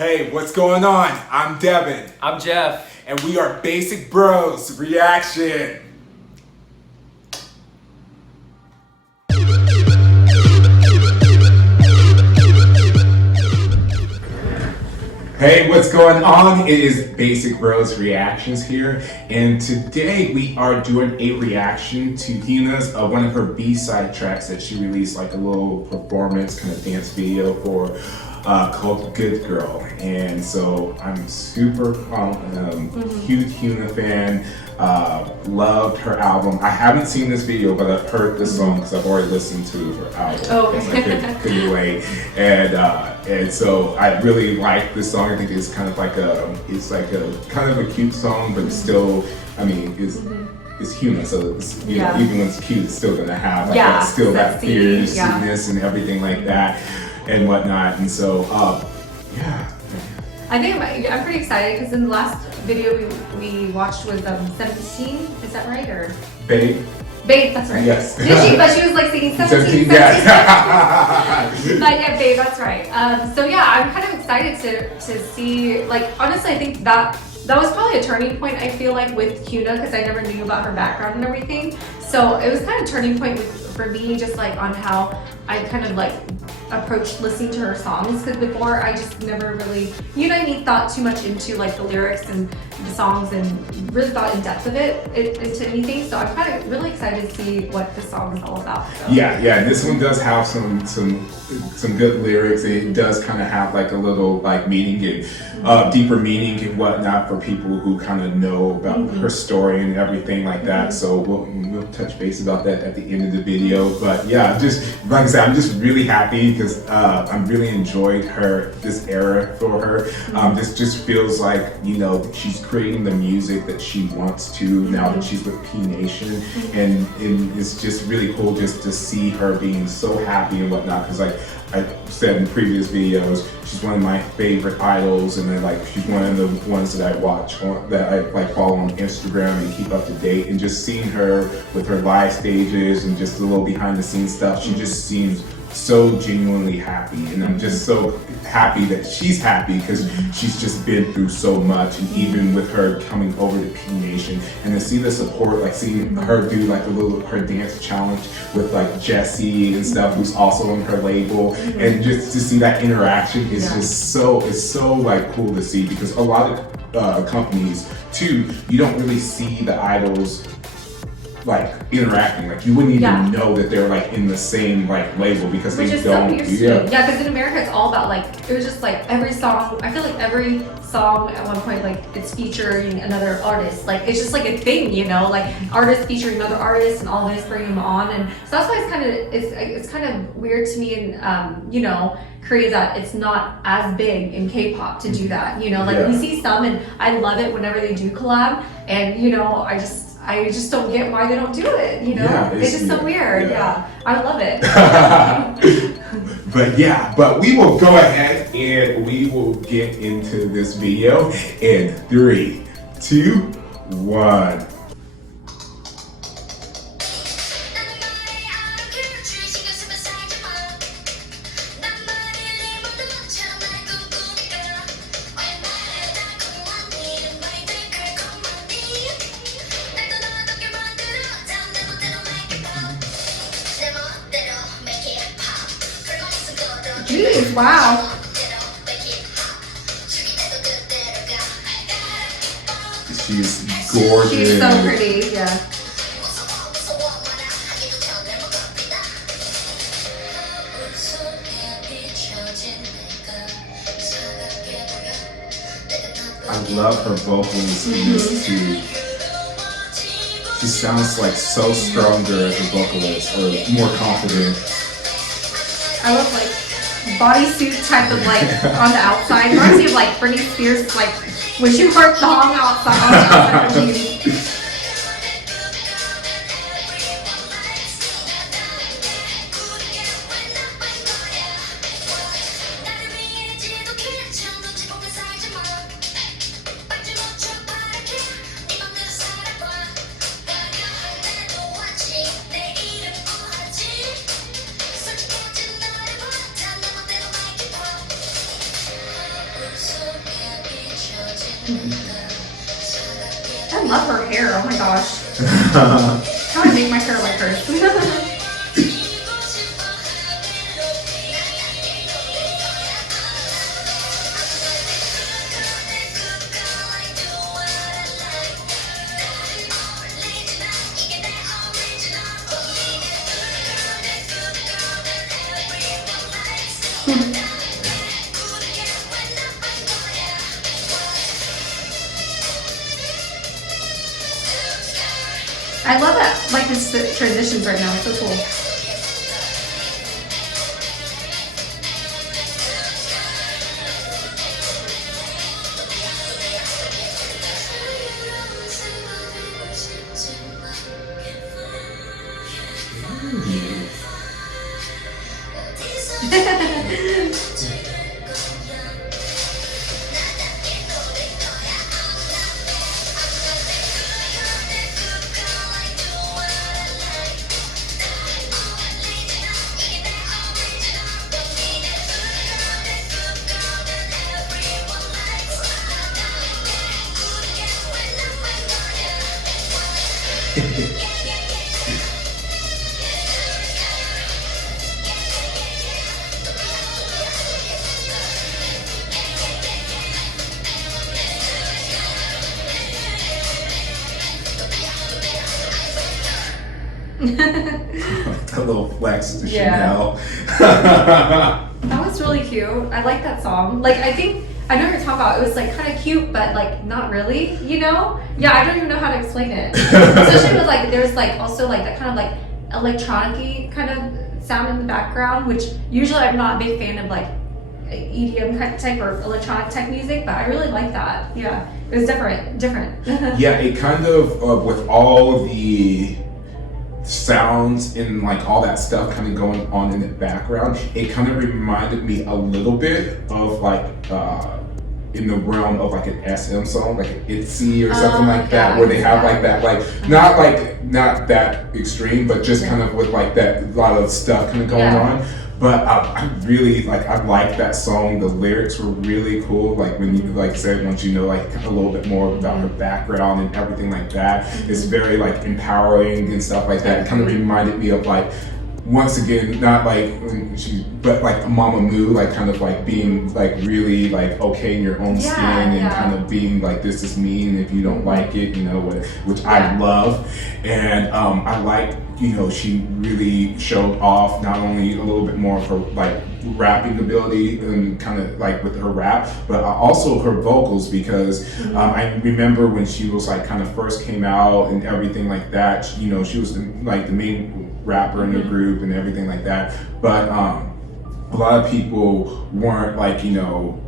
Hey, what's going on? I'm Devin. I'm Jeff. And we are Basic Bros Reaction. Hey, what's going on? It is Basic Bros Reactions here, and today we are doing a reaction to HYUNA's one of her B-side tracks that she released, like a little performance kind of dance video for called Good Girl. And so I'm super huge HYUNA fan. Loved her album. I haven't seen this video, but I've heard this song because I've already listened to her album. Oh, I couldn't wait. And so I really like this song. I think it's kind of like a kind of a cute song, but still, I mean, it's HYUNA, so it's, you know, even when it's cute, it's still gonna have like that fierceness and everything like that and whatnot. And so, yeah. I think I'm pretty excited because in the last video we watched was 17. Is that right, or Babe? Babe, that's right. Yes. But she was like singing 17. Yes. But yeah, Babe, that's right. So yeah, I'm kind of excited to see. Like, honestly, I think that was probably a turning point. I feel like with HYUNA, because I never knew about her background and everything. So it was kind of a turning point for me, just like on how I kind of like approached listening to her songs, because before I just never really, you know what I mean, thought too much into like the lyrics and the songs and really thought in depth of into anything. So I'm kind of really excited to see what the song is all about. So. Yeah. This one does have some good lyrics. It does kind of have like a little like meaning and deeper meaning and whatnot for people who kind of know about her story and everything like that. So we'll touch base about that at the end of the video. But yeah, just like I said, I'm just really happy because I'm really enjoyed this era for her. This just feels like, you know, she's creating the music that she wants to now that she's with P Nation, and it's just really cool just to see her being so happy and whatnot. Because like I said in previous videos, she's one of my favorite idols, and then like she's one of the ones that I watch that I like follow on Instagram and keep up to date. And just seeing her with her live stages and just a little behind the scenes stuff, she just seems so genuinely happy, and I'm just so happy that she's happy because she's just been through so much. And even with her coming over to P Nation and to see the support, like seeing her do like her dance challenge with like Jessie and stuff, who's also on her label, and just to see that interaction is just so like cool to see, because a lot of companies too, you don't really see the idols like interacting. Like you wouldn't even know that they're like in the same like label, because they don't. Yeah, because in America it's all about like, it was just like every song, I feel like every song at one point, like it's featuring another artist. Like it's just like a thing, you know, like artists featuring another artist and all this, bringing them on. And so that's why it's kind of weird to me in you know, Korea, that it's not as big in K-pop to do that, you know. Like we see some, and I love it whenever they do collab, and you know, I just don't get why they don't do it, you know? It's just so weird. I love it. But we will go ahead and we will get into this video in 3, 2, 1. Jeez, wow. She's gorgeous. She's so pretty, yeah. I love her vocals in this too. She sounds like so stronger as a vocalist, or more confident. I love like bodysuit type of like on the outside. Reminds me of like Britney Spears, like when she worked the song outside. I love her hair. Oh my gosh. How do I make my hair like hers? I love it. Like this transitions right now. It's so cool. A little flex to Chanel. That was really cute. I like that song. Like, I think, I know what you're talking about. It was like kind of cute, but like not really, you know? Yeah, I don't even know how to explain it. Especially with like, there's like also like that kind of like electronic-y kind of sound in the background, which usually I'm not a big fan of like EDM type or electronic type music, but I really like that. Yeah, it was different. Yeah, it kind of, with all of the sounds and like all that stuff kind of going on in the background, it kind of reminded me a little bit of like in the realm of like an SM song, like an ITZY or something like that, where they have like that, like not that extreme, but just kind of with like that, a lot of stuff kind of going on. But I really I like that song. The lyrics were really cool. Like when you like said, once you know like a little bit more about her background and everything like that, it's very like empowering and stuff like that. It kind of reminded me of like, once again, not like but like Mama Moo, like kind of like being like really like okay in your own skin and kind of being like, this is me, and if you don't like it, you know, which I love. And I like, you know, she really showed off not only a little bit more of her like rapping ability and kind of like with her rap, but also her vocals, because I remember when she was like kind of first came out and everything like that, you know, she was like the main rapper in the group and everything like that, but a lot of people weren't like, you know,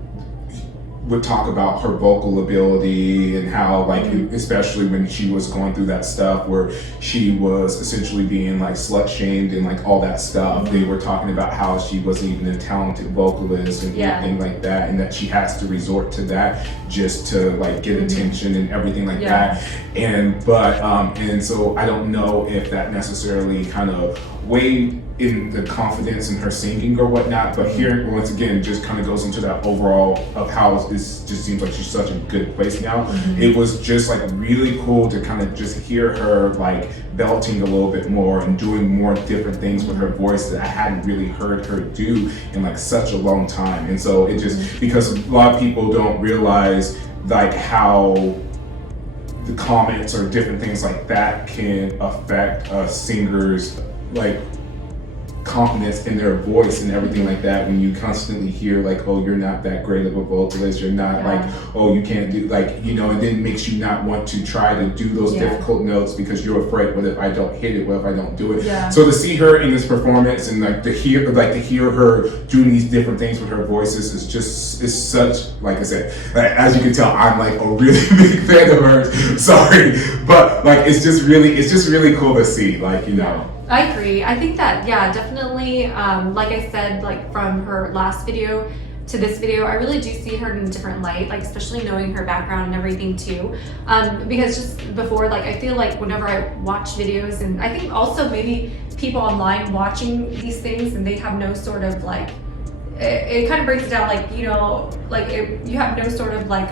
would talk about her vocal ability and how like, especially when she was going through that stuff where she was essentially being like slut shamed and like all that stuff, they were talking about how she wasn't even a talented vocalist and anything like that, and that she has to resort to that just to like get attention and everything like that. And and so I don't know if that necessarily kind of weighed in the confidence in her singing or whatnot, but here once again just kind of goes into that overall of how it just seems like she's such a good place now. It was just like really cool to kind of just hear her like belting a little bit more and doing more different things with her voice that I hadn't really heard her do in like such a long time. And so it just, because a lot of people don't realize like how the comments or different things like that can affect a singer's like confidence in their voice and everything like that, when you constantly hear like, oh, you're not that great of a vocalist, you're not like, oh, you can't do, like, you know, and then makes you not want to try to do those difficult notes because you're afraid, what if I don't hit it, what if I don't do it? So to see her in this performance and like to hear her doing these different things with her voices is such, like I said, like, as you can tell, I'm like a really big fan of hers, sorry, but like it's just really cool to see, like, you know. I agree. I think that, definitely, like I said, like from her last video to this video, I really do see her in a different light, like especially knowing her background and everything too. Because just before, like I feel like whenever I watch videos, and I think also maybe people online watching these things and they have no sort of like, it kind of breaks it down, like, you know, like you have no sort of like,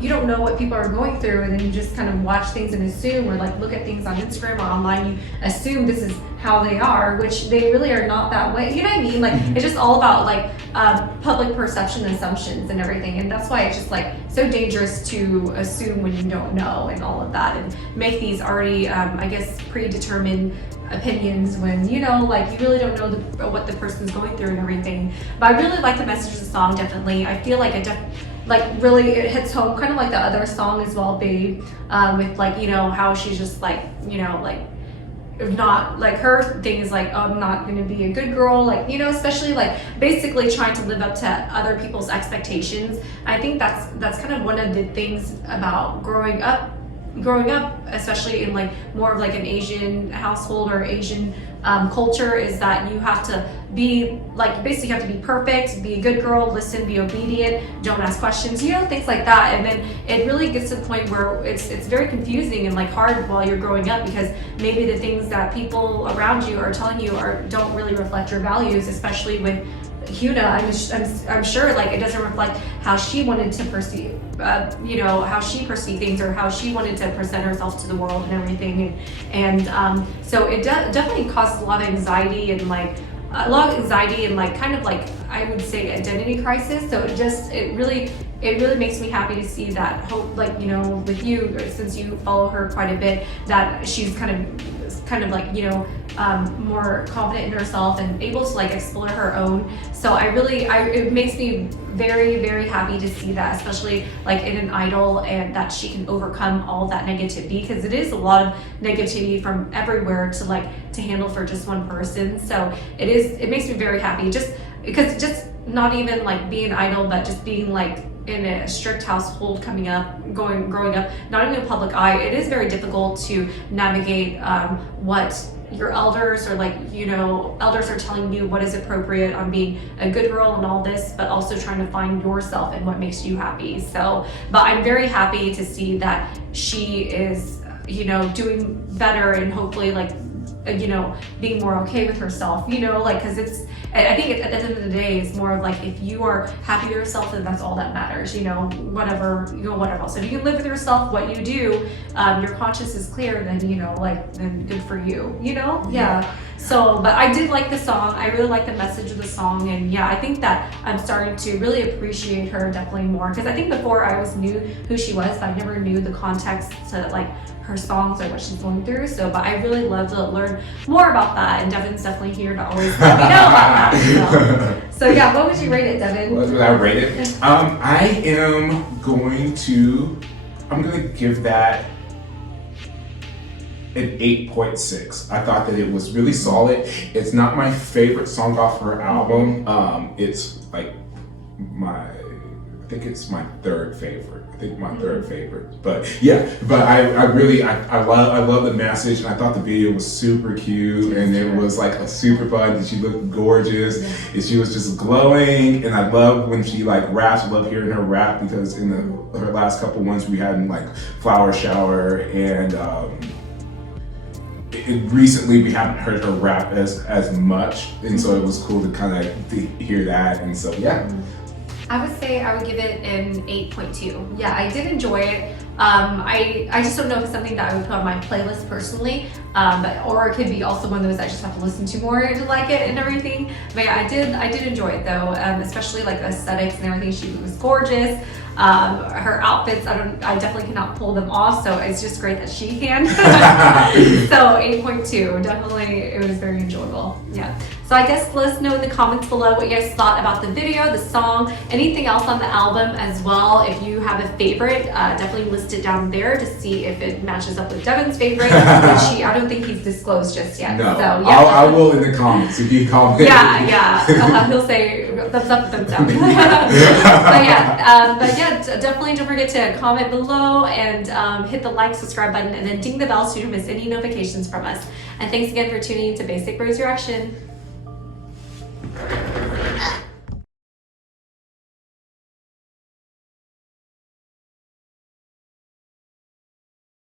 you don't know what people are going through, and then you just kind of watch things and assume, or like look at things on Instagram or online, you assume this is how they are, which they really are not that way. You know what I mean? Like it's just all about like public perception and assumptions and everything, and that's why it's just like so dangerous to assume when you don't know and all of that, and make these already I guess predetermined opinions when you know, like you really don't know what the person's going through and everything. But I really like the message of the song. Definitely, I feel like really it hits home, kind of like the other song as well, Babe, with like, you know, how she's just like, you know, like not like her thing is like, oh, I'm not gonna be a good girl, like, you know, especially like basically trying to live up to other people's expectations. I think that's kind of one of the things about growing up, especially in like more of like an Asian household or Asian culture, is that you have to be like, basically you have to be perfect, be a good girl, listen, be obedient, don't ask questions, you know, things like that. And then it really gets to the point where it's very confusing and like hard while you're growing up, because maybe the things that people around you are telling you don't really reflect your values, especially with HYUNA. I'm sure like it doesn't reflect how she wanted to perceive, you know, how she perceived things, or how she wanted to present herself to the world and everything. And so it definitely caused a lot of anxiety and like kind of like, I would say, identity crisis. So it really makes me happy to see that hope, like, you know, with you, since you follow her quite a bit, that she's kind of like, you know, more confident in herself and able to like explore her own. So it makes me very, very happy to see that, especially like in an idol, and that she can overcome all that negativity, because it is a lot of negativity from everywhere to handle for just one person. So it makes me very happy, just because just not even like being an idol, but just being like in a strict household growing up, not in a public eye. It is very difficult to navigate what your elders, or like, you know, elders are telling you what is appropriate on being a good girl and all this, but also trying to find yourself and what makes you happy. So, but I'm very happy to see that she is, you know, doing better, and hopefully like, you know, being more okay with herself, you know, like, because I think at the end of the day, it's more of like, if you are happy with yourself, then that's all that matters, you know, whatever else. If you can live with yourself, what you do, your conscience is clear, then, you know, like, then good for you, you know? Yeah. So, but I did like the song. I really like the message of the song, and yeah, I think that I'm starting to really appreciate her definitely more, because I think before I always knew who she was, but I never knew the context to like her songs or what she's going through. So, but I really love to learn more about that, and Devin's definitely here to always let me know about that. So yeah, what would you rate it, Devin? What would I rate it? I'm gonna give that an 8.6. I thought that it was really solid. It's not my favorite song off her album. It's like I think it's my third favorite. But yeah, but I love the message, and I thought the video was super cute, and it was like a super fun, and she looked gorgeous, and she was just glowing. And I love when she like raps. I love hearing her rap, because in her last couple ones we had in like Flower Shower, and recently we haven't heard her rap as much, and so it was cool to kind of hear that. And so yeah. I would say I would give it an 8.2. Yeah, I did enjoy it. I just don't know if it's something that I would put on my playlist personally, or it could be also one of those I just have to listen to more to like it and everything. But yeah, I did enjoy it though, especially like the aesthetics and everything. She was gorgeous. Her outfits, I definitely cannot pull them off, so it's just great that she can. So 8.2, definitely, it was very enjoyable. Yeah. So I guess let us know in the comments below what you guys thought about the video, the song, anything else on the album as well. If you have a favorite, definitely list it down there to see if it matches up with Devin's favorite, which I don't think he's disclosed just yet. No, so, yeah, I will in the comments if you comment. Yeah. He'll say thumbs up, thumbs down. But yeah, definitely don't forget to comment below, and hit the like, subscribe button, and then ding the bell so you don't miss any notifications from us. And thanks again for tuning in to Basic Rose Reaction.